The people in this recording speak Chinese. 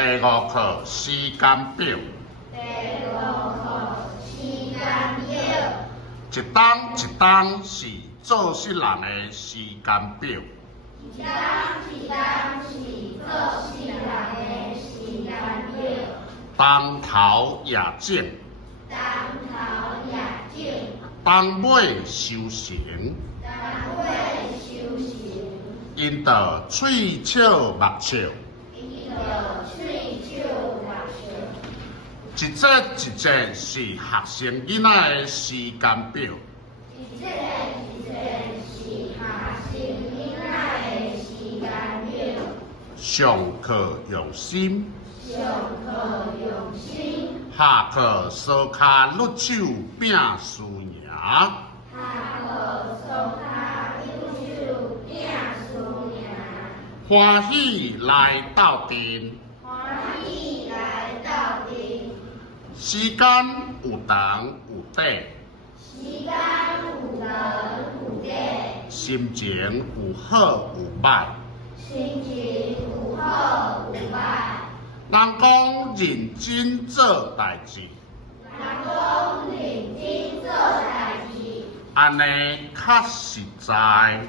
第五课时间表。一档一档是做事人的时间表。当头夜静，当尾修行，因着喙笑目笑，一节一节是学生囡仔的时间表。上课用心，下课手骹落手拼输赢。欢喜来斗阵，时间有长有短，心情有好有歹。人讲认真做代志，安尼较实在。